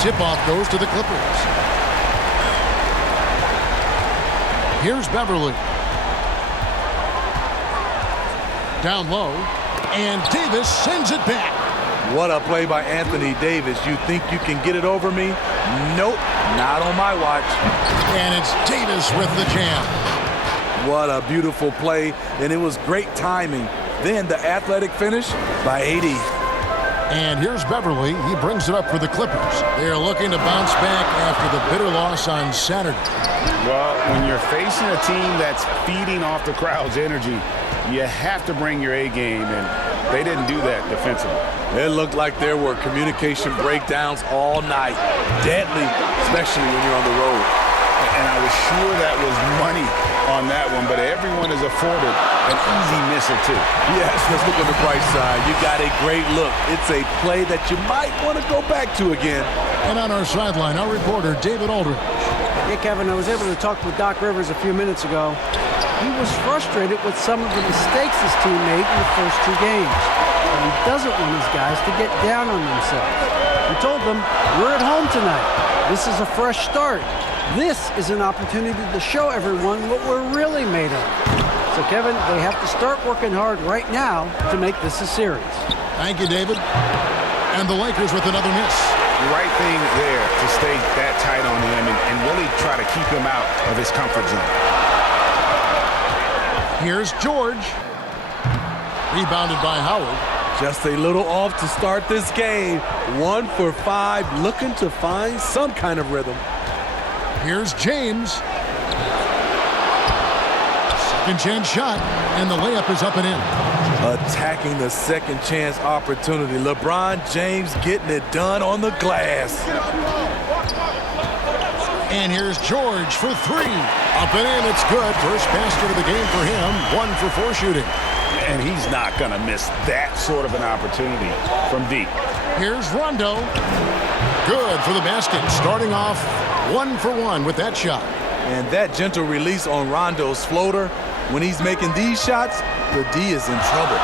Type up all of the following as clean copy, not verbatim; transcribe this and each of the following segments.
Tip-off goes to the Clippers. Here's Beverly. Down low. And Davis sends it back. What a play by Anthony Davis. You think you can get it over me? Nope, not on my watch. And it's Davis with the jam. What a beautiful play, and it was great timing. Then the athletic finish by AD. And here's Beverly. He brings it up for the Clippers. They're looking to bounce back after the bitter loss on Saturday. Well, when you're facing a team that's feeding off the crowd's energy, you have to bring your A game, and they didn't do that defensively. It looked like there were communication breakdowns all night. Deadly, especially when you're on the road. And I was sure that was money on that one, but everyone is afforded an easy miss or two. Yes, let's look on the bright side. You got a great look. It's a play that you might want to go back to again. And on our sideline, our reporter, David Aldridge. Yeah, Kevin, I was able to talk with Doc Rivers a few minutes ago. He was frustrated with some of the mistakes his team made in the first two games. And he doesn't want his guys to get down on themselves. He told them, we're at home tonight. This is a fresh start. This is an opportunity to show everyone what we're really made of. So, Kevin, they have to start working hard right now to make this a series. Thank you, David. And the Lakers with another miss. The right thing there to stay that tight on him and really try to keep him out of his comfort zone. Here's George. Rebounded by Howard. Just a little off to start this game. 1 for 5, looking to find some kind of rhythm. Here's James. Second chance shot, and the layup is up and in. Attacking the second chance opportunity. LeBron James getting it done on the glass. And here's George for 3. Up and in, it's good. First basket of the game for him. 1 for 4 shooting. And he's not going to miss that sort of an opportunity from deep. Here's Rondo. Good for the basket. Starting off 1 for 1 with that shot. And that gentle release on Rondo's floater. When he's making these shots, the D is in trouble.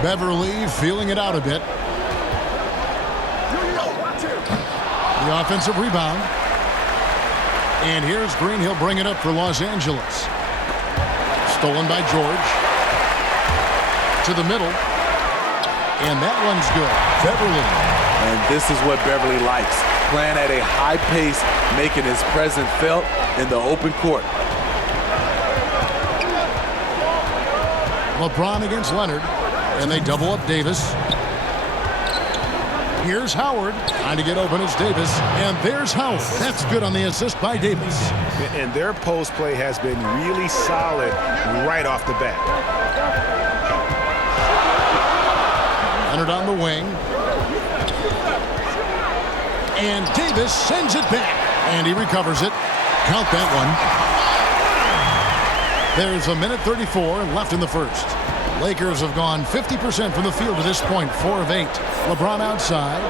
Beverly feeling it out a bit. The offensive rebound. And here's Green. He'll bring it up for Los Angeles. Stolen by George. To the middle. And that one's good. Beverly. And this is what Beverly likes. Playing at a high pace, making his presence felt in the open court. LeBron against Leonard. And they double up Davis. Here's Howard. Trying to get open as Davis. And there's Howard. That's good on the assist by Davis. And their post play has been really solid right off the bat. Leonard on the wing. And Davis sends it back. And he recovers it. Count that one. There's 1:34 left in the first. Lakers have gone 50% from the field to this point, 4 of 8. LeBron outside.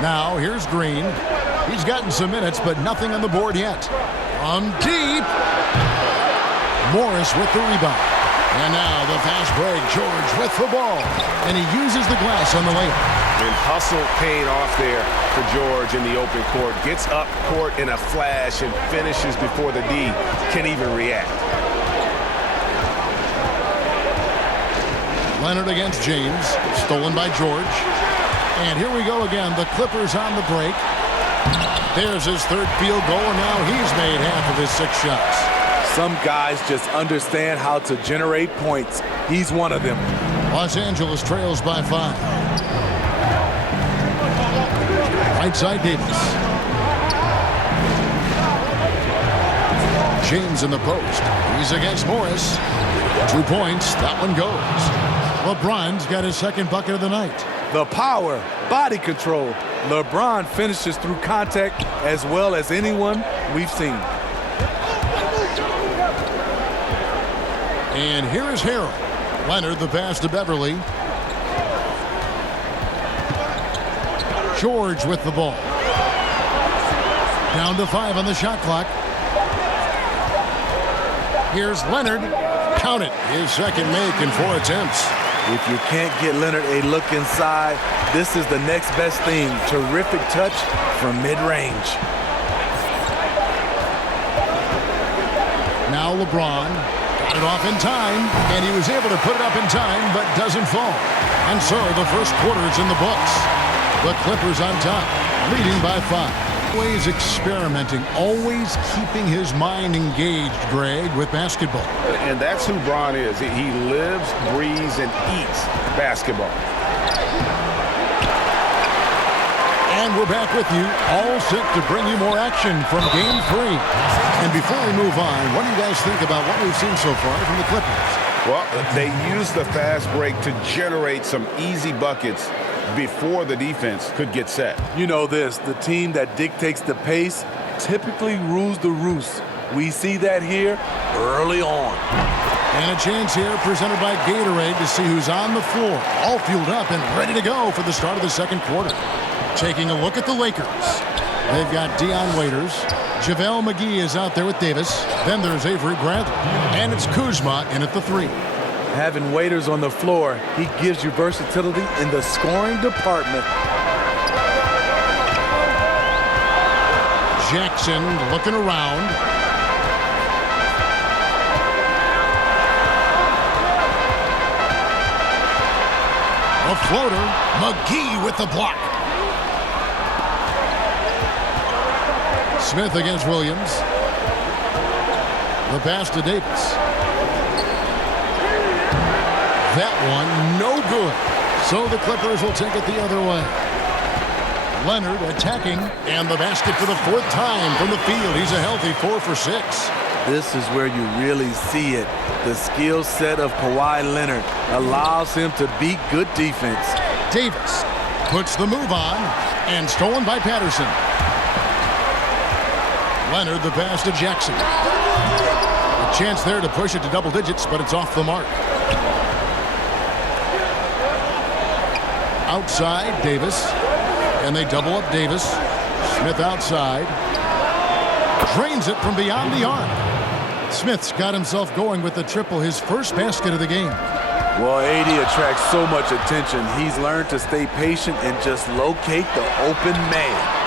Now here's Green. He's gotten some minutes, but nothing on the board yet. From deep. Morris with the rebound. And now the fast break. George with the ball. And he uses the glass on the layup. And hustle paid off there for George in the open court. Gets up court in a flash and finishes before the D can even react. Leonard against James. Stolen by George. And here we go again. The Clippers on the break. There's his third field goal, and now he's made half of his 6 shots. Some guys just understand how to generate points. He's one of them. Los Angeles trails by 5. Right side Davis. James in the post. He's against Morris. 2 points. That one goes. LeBron's got his second bucket of the night. The power, body control. LeBron finishes through contact as well as anyone we've seen. And here is Harold. Leonard, the pass to Beverly. George with the ball. Down to 5 on the shot clock. Here's Leonard. Count it. His second make in 4 attempts. If you can't get Leonard a look inside, this is the next best thing. Terrific touch from mid-range. Now LeBron got it off in time, and he was able to put it up in time, but doesn't fall. And so the first quarter is in the books. The Clippers on top, leading by 5. Always experimenting, always keeping his mind engaged, Greg, with basketball. And that's who Bron is. He lives, breathes, and eats basketball. And we're back with you, all set to bring you more action from Game 3. And before we move on, what do you guys think about what we've seen so far from the Clippers? Well, they use the fast break to generate some easy buckets before the defense could get set. You know this, the team that dictates the pace typically rules the roost. We see that here early on. And a chance here presented by Gatorade to see who's on the floor, all fueled up and ready to go for the start of the second quarter. Taking a look at the Lakers. They've got Dion Waiters. JaVale McGee is out there with Davis. Then there's Avery Bradley. And it's Kuzma in at the 3. Having Waiters on the floor, he gives you versatility in the scoring department. Jackson looking around. A floater. McGee with the block. Smith against Williams. The pass to Davis. That one, no good. So the Clippers will take it the other way. Leonard attacking, and the basket for the 4th time from the field. He's a healthy 4 for 6. This is where you really see it. The skill set of Kawhi Leonard allows him to beat good defense. Davis puts the move on, and stolen by Patterson. Leonard, the pass to Jackson. A chance there to push it to double digits, but it's off the mark. Outside, Davis. And they double up Davis. Smith outside. Drains it from beyond the arc. Smith's got himself going with the triple, his first basket of the game. Well, AD attracts so much attention. He's learned to stay patient and just locate the open man.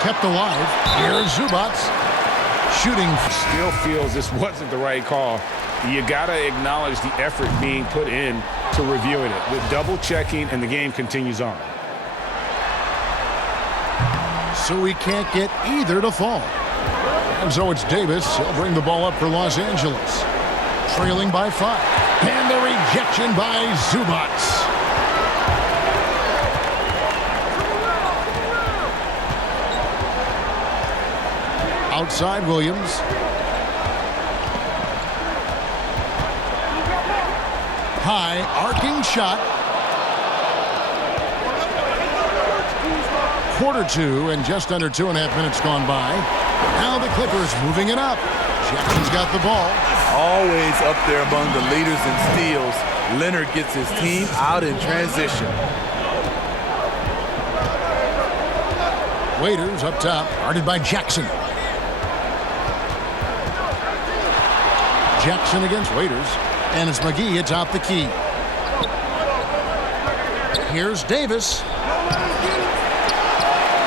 Kept alive. Here's Zubac. Shooting. Still feels this wasn't the right call. You got to acknowledge the effort being put in to reviewing it. With double checking, and the game continues on. So he can't get either to fall. And so it's Davis. He'll bring the ball up for Los Angeles. Trailing by 5. And the rejection by Zubac. Outside Williams. High, arcing shot. Quarter 2 and just under 2.5 minutes gone by. Now the Clippers moving it up. Jackson's got the ball. Always up there among the leaders in steals. Leonard gets his team out in transition. Waiters up top, guarded by Jackson. Jackson against Waiters. And it's McGee atop the key. Here's Davis.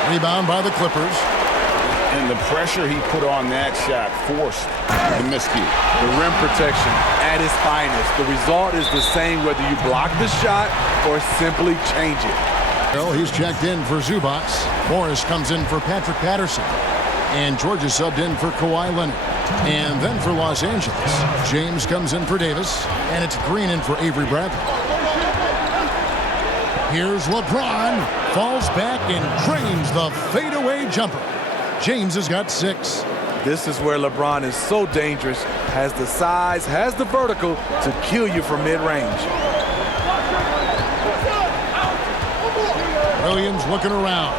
Rebound by the Clippers. And the pressure he put on that shot forced the miscue. The rim protection at its finest. The result is the same whether you block the shot or simply change it. Well, he's checked in for Zubac. Morris comes in for Patrick Patterson. And George is subbed in for Kawhi Leonard. And then for Los Angeles, James comes in for Davis. And it's Green in for Avery Bradley. Here's LeBron. Falls back and drains the fadeaway jumper. James has got 6. This is where LeBron is so dangerous. Has the size, has the vertical to kill you from mid-range. Williams looking around.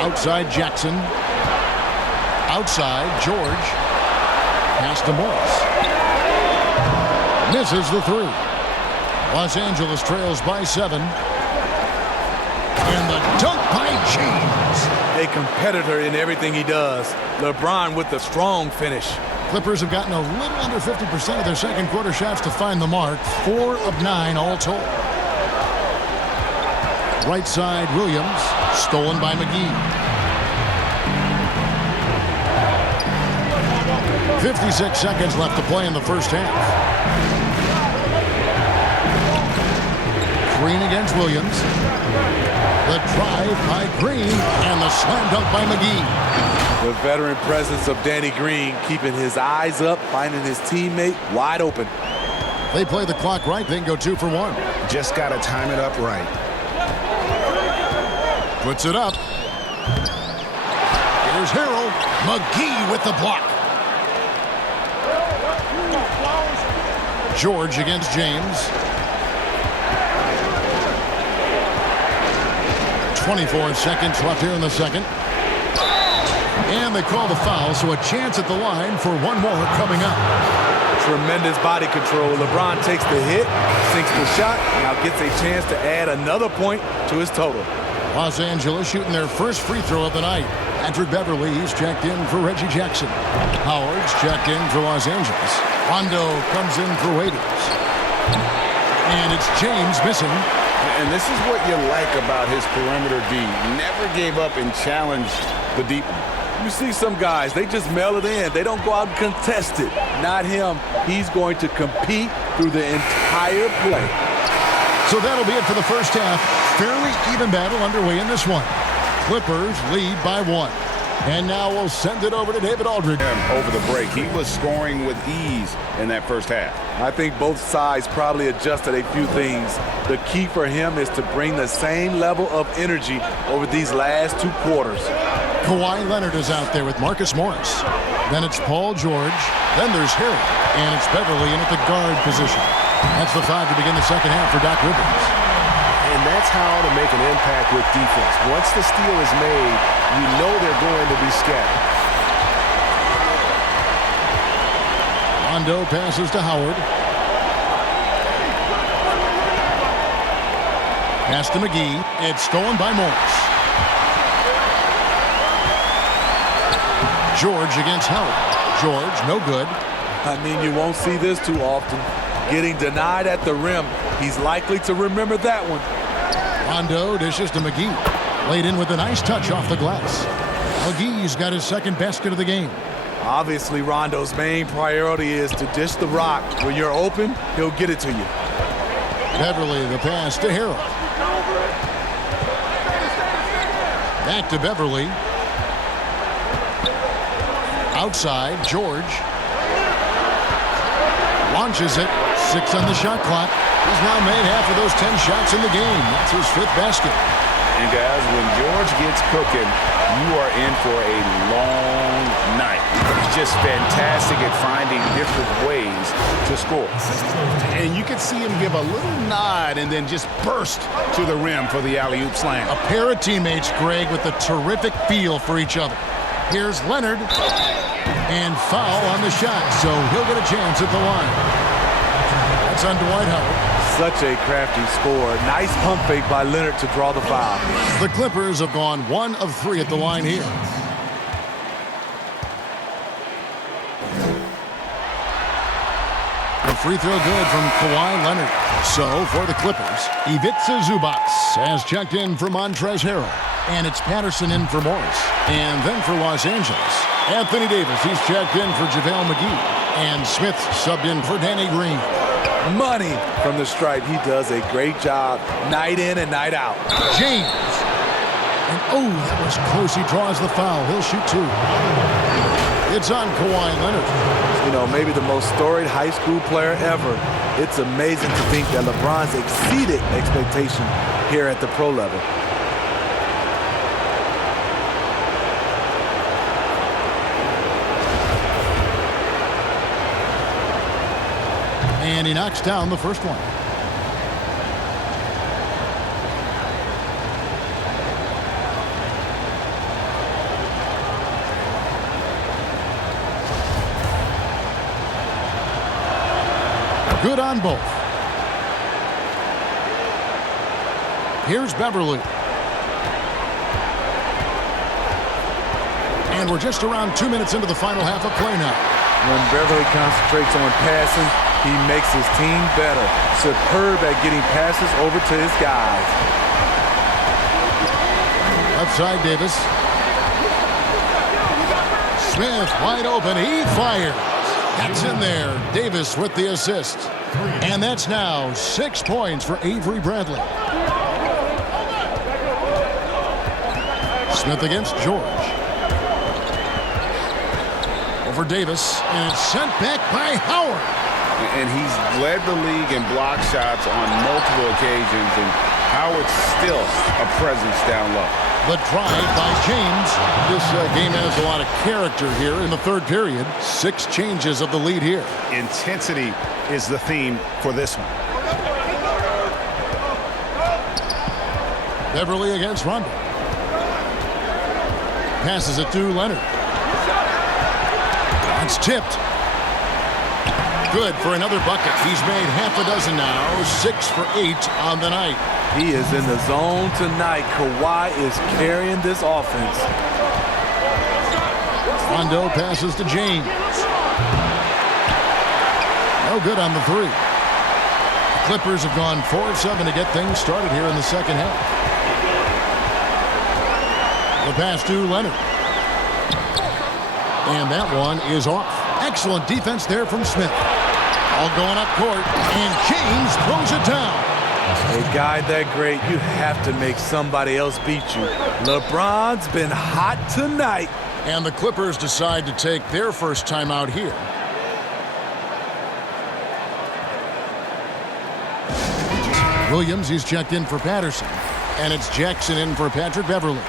Outside Jackson. Outside George. Pass to Morris. Misses the 3. Los Angeles trails by 7. And the dunk by James. A competitor in everything he does. LeBron with a strong finish. Clippers have gotten a little under 50% of their second quarter shots to find the mark. 4 of 9 all told. Right side, Williams. Stolen by McGee. 56 seconds left to play in the first half. Green against Williams. The drive by Green and the slam dunk by McGee. The veteran presence of Danny Green keeping his eyes up, finding his teammate wide open. They play the clock right, then go 2 for 1. Just got to time it up right. Puts it up. Here's Harrell. McGee with the block. George against James. 24 seconds left here in the second. And they call the foul, so a chance at the line for one more coming up. Tremendous body control. LeBron takes the hit, sinks the shot, now gets a chance to add another point to his total. Los Angeles shooting their first free throw of the night. Patrick Beverly, he's checked in for Reggie Jackson. Howard's checked in for Los Angeles. Rondo comes in for Waiters. And it's James missing. And this is what you like about his perimeter D. Never gave up and challenged the deep one. You see some guys, they just mail it in. They don't go out and contest it. Not him. He's going to compete through the entire play. So that'll be it for the first half. Fairly even battle underway in this one. Clippers lead by 1. And now we'll send it over to David Aldridge. Over the break, he was scoring with ease in that first half. I think both sides probably adjusted a few things. The key for him is to bring the same level of energy over these last 2 quarters. Kawhi Leonard is out there with Marcus Morris. Then it's Paul George. Then there's Harrell. And it's Beverly in at the guard position. That's the 5 to begin the second half for Doc Rivers. And that's how to make an impact with defense. Once the steal is made, you know they're going to be scattered. Rondo passes to Howard. Pass to McGee. It's stolen by Morris. George against Howard. George, no good. I mean, you won't see this too often. Getting denied at the rim. He's likely to remember that one. Rondo dishes to McGee. Laid in with a nice touch off the glass. McGee's got his second basket of the game. Obviously, Rondo's main priority is to dish the rock. When you're open, he'll get it to you. Beverly, the pass to Harrell. Back to Beverly. Outside, George. Launches it. 6 on the shot clock. He's now made half of those 10 shots in the game. That's his 5th basket. And guys, when George gets cooking, you are in for a long night. He's just fantastic at finding different ways to score. And you can see him give a little nod and then just burst to the rim for the alley-oop slam. A pair of teammates, Greg, with a terrific feel for each other. Here's Leonard. And foul on the shot, so he'll get a chance at the line. That's on Dwight Howard. Such a crafty score. Nice pump fake by Leonard to draw the foul. The Clippers have gone 1 of 3 at the line here. A free throw good from Kawhi Leonard. So for the Clippers, Ivica Zubac has checked in for Montrezl Harrell. And it's Patterson in for Morris. And then for Los Angeles, Anthony Davis, he's checked in for JaVale McGee. And Smith subbed in for Danny Green. Money from the stripe. He does a great job night in and night out. James. And oh, that was close. He draws the foul. He'll shoot 2. It's on Kawhi Leonard. You know, maybe the most storied high school player ever. It's amazing to think that LeBron's exceeded expectation here at the pro level. And he knocks down the first one. Good on both. Here's Beverly. And we're just around 2 minutes into the final half of play now. When Beverly concentrates on passing, he makes his team better. Superb at getting passes over to his guys. Left side, Davis. Smith wide open. He fires. That's in there. Davis with the assist. And that's now 6 points for Avery Bradley. Smith against George. Over Davis, and it's sent back by Howard. And he's led the league in block shots on multiple occasions, and Howard's still a presence down low. The drive by James. This game has a lot of character here in the third period. 6 changes of the lead here. Intensity is the theme for this one. Beverly against Rondo. Passes it to Leonard. It's tipped. Good for another bucket. He's made half a dozen now. 6 for 8 on the night. He is in the zone tonight. Kawhi is carrying this offense. Rondo passes to James. No good on the 3. The Clippers have gone 4 of 7 to get things started here in the second half. The pass to Leonard. And that one is off. Excellent defense there from Smith. All going up court, and James throws it down. A guy that great, you have to make somebody else beat you. LeBron's been hot tonight. And the Clippers decide to take their first time out here. Williams, he's checked in for Patterson. And it's Jackson in for Patrick Beverly.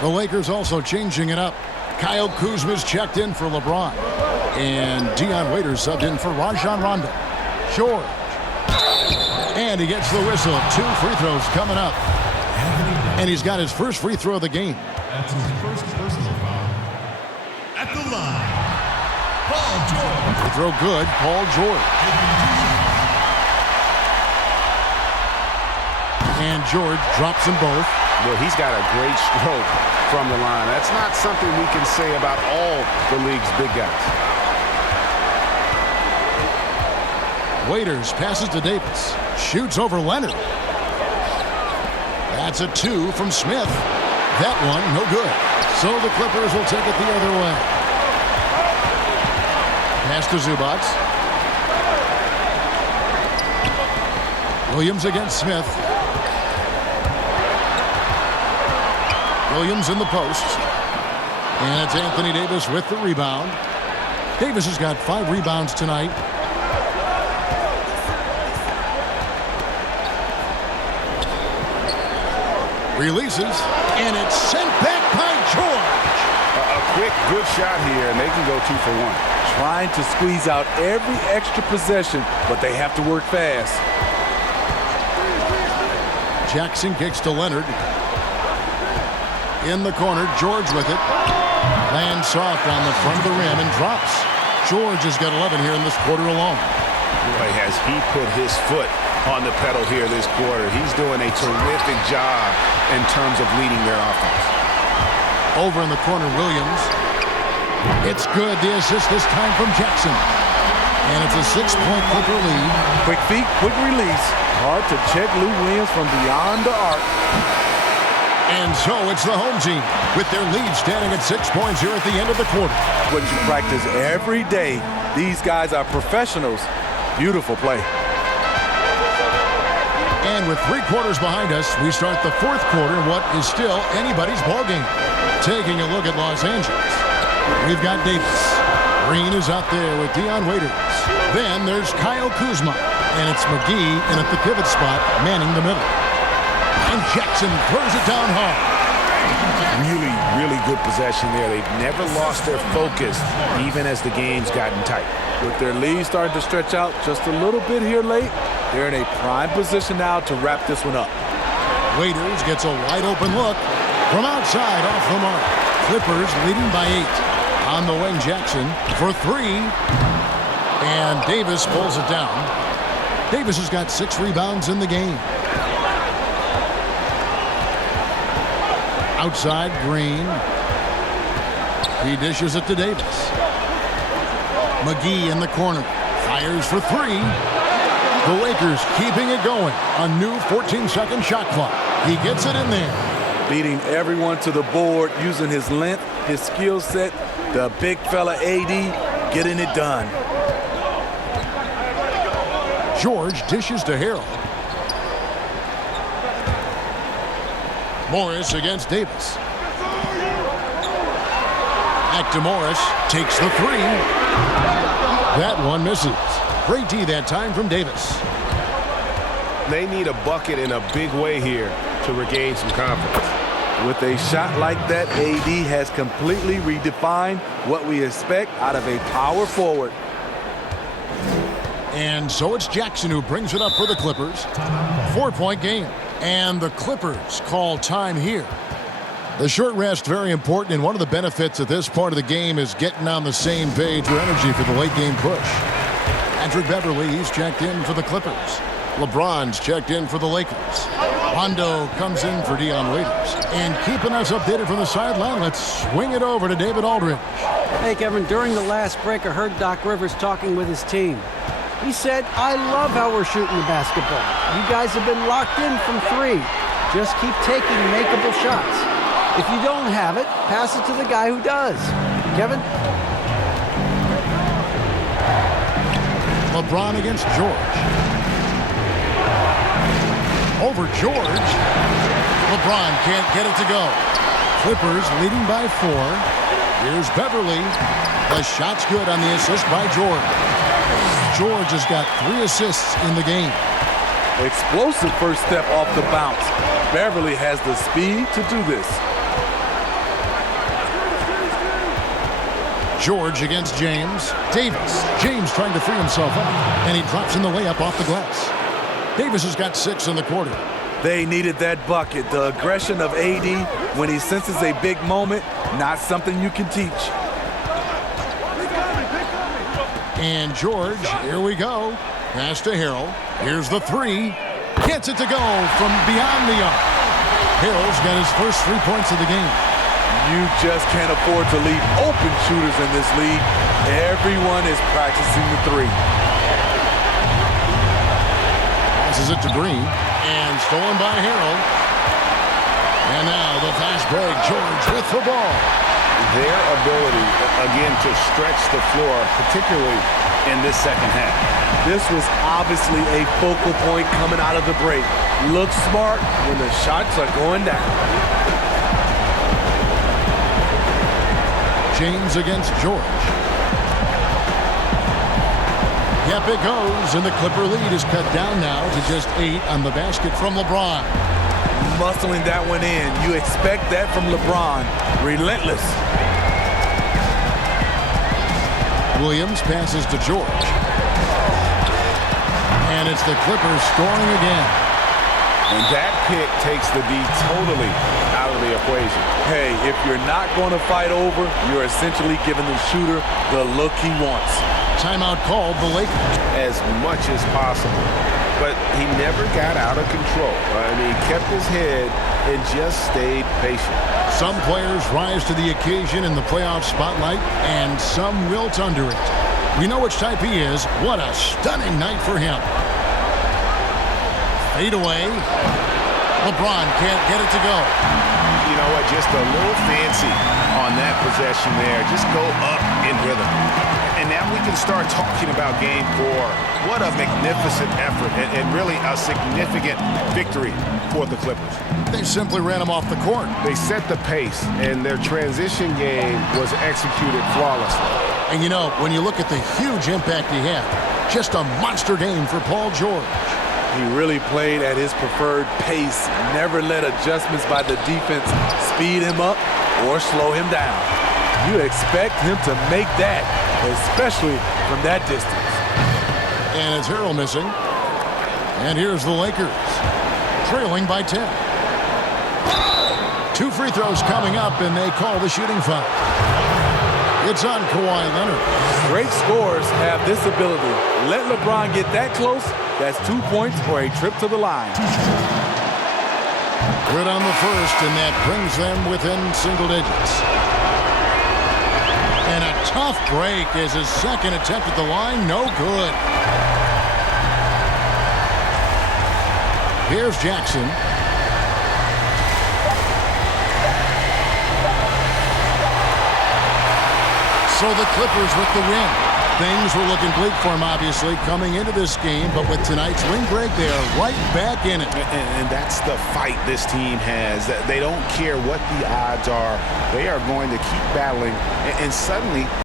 The Lakers also changing it up. Kyle Kuzma's checked in for LeBron. And Dion Waiters subbed in for Rajon Rondo. George. And he gets the whistle. 2 free throws coming up. And he's got his first free throw of the game. That's his first personal foul. At the line, Paul George. Free throw good, Paul George. And George drops them both. Well, he's got a great stroke from the line. That's not something we can say about all the league's big guys. Waiters passes to Davis. Shoots over Leonard. That's a 2 from Smith. That one, no good. So the Clippers will take it the other way. Pass to Zubac. Williams against Smith. Williams in the post. And it's Anthony Davis with the rebound. Davis has got 5 rebounds tonight. Releases, and it's sent back by George. A quick, good shot here, and they can go 2 for 1. Trying to squeeze out every extra possession, but they have to work fast. Jackson kicks to Leonard. In the corner, George with it. Lands soft on the front of the rim and drops. George has got 11 here in this quarter alone. Boy, has he put his foot on the pedal here this quarter. He's doing a terrific job in terms of leading their offense. Over in the corner, Williams. It's good. The assist this time from Jackson. And it's a 6-point Clipper lead. Quick feet, quick release. Hard to check Lou Williams from beyond the arc. And so it's the home team with their lead standing at 6 points here at the end of the quarter. What you practice every day. These guys are professionals. Beautiful play. And with 3 quarters behind us, we start the 4th quarter in what is still anybody's ballgame. Taking a look at Los Angeles. We've got Davis. Green is out there with Dion Waiters. Then there's Kyle Kuzma. And it's McGee in at the pivot spot, manning the middle. And Jackson throws it down hard. Really, really good possession there. They've never lost their focus, even as the game's gotten tight. With their lead starting to stretch out just a little bit here late, they're in a prime position now to wrap this one up. Waiters gets a wide open look from outside off the mark. Clippers leading by 8. On the wing, Jackson for 3. And Davis pulls it down. Davis has got 6 rebounds in the game. Outside, Green. He dishes it to Davis. McGee in the corner. Fires for three. The Lakers keeping it going. A new 14-second shot clock. He gets it in there. Beating everyone to the board, using his length, his skill set. The big fella AD getting it done. George dishes to Harrell. Morris against Davis. Back to Morris. Takes the three. That one misses. Great D that time from Davis. They need a bucket in a big way here to regain some confidence. With a shot like that, AD has completely redefined what we expect out of a power forward. And so it's Jackson who brings it up for the Clippers. 4-point game. And the Clippers call time here. The short rest very important, and one of the benefits of this part of the game is getting on the same page for energy for the late game push. Patrick Beverly, he's checked in for the Clippers. LeBron's checked in for the Lakers. Rondo comes in for Dion Waiters. And keeping us updated from the sideline, let's swing it over to David Aldridge. Hey, Kevin, during the last break, I heard Doc Rivers talking with his team. He said, I love how we're shooting the basketball. You guys have been locked in from three. Just keep taking makeable shots. If you don't have it, pass it to the guy who does. Kevin? LeBron against George. Over George. LeBron can't get it to go. Clippers leading by 4. Here's Beverly. The shot's good on the assist by George. George has got 3 assists in the game. Explosive first step off the bounce. Beverly has the speed to do this. George against James. Davis. James trying to free himself up, and he drops in the layup off the glass. Davis has got 6 in the quarter. They needed that bucket. The aggression of AD when he senses a big moment, not something you can teach. And George, here we go. Pass to Harrell. Here's the 3. Gets it to go from beyond the arc. Harrell's got his first 3 points of the game. You just can't afford to leave open shooters in this league. Everyone is practicing the 3. Passes it to Green. And stolen by Harrell. And now the fast break. George with the ball. Their ability, again, to stretch the floor, particularly in this second half. This was obviously a focal point coming out of the break. Look smart when the shots are going down. James against George. Yep, it goes, and the Clipper lead is cut down now to just 8 on the basket from LeBron. Muscling that one in. You expect that from LeBron. Relentless. Williams passes to George. And it's the Clippers scoring again. And that pick takes the D totally out of the equation. Hey, if you're not going to fight over, you're essentially giving the shooter the look he wants. Timeout called the Lakers. As much as possible. But he never got out of control. I mean, he kept his head and just stayed patient. Some players rise to the occasion in the playoff spotlight, and some wilt under it. We know which type he is. What a stunning night for him. Fade away. LeBron can't get it to go. You know what? Just a little fancy on that possession there. Just go up in rhythm. And now we can start talking about game 4. What a magnificent effort and really a significant victory for the Clippers. They simply ran him off the court. They set the pace, and their transition game was executed flawlessly. And you know, when you look at the huge impact he had, just a monster game for Paul George. He really played at his preferred pace, never let adjustments by the defense speed him up or slow him down. You expect him to make that, especially from that distance. And it's Harrell missing. And here's the Lakers, trailing by 10. 2 free throws coming up, and they call the shooting foul. It's on Kawhi Leonard. Great scorers have this ability. Let LeBron get that close, that's 2 points or a trip to the line. Good on the first, and that brings them within single digits. Tough break as his second attempt at the line. No good. Here's Jackson. So the Clippers with the win. Things were looking bleak for him, obviously, coming into this game. But with tonight's win, Greg, they are right back in it. And that's the fight this team has. They don't care what the odds are. They are going to keep battling. And suddenly,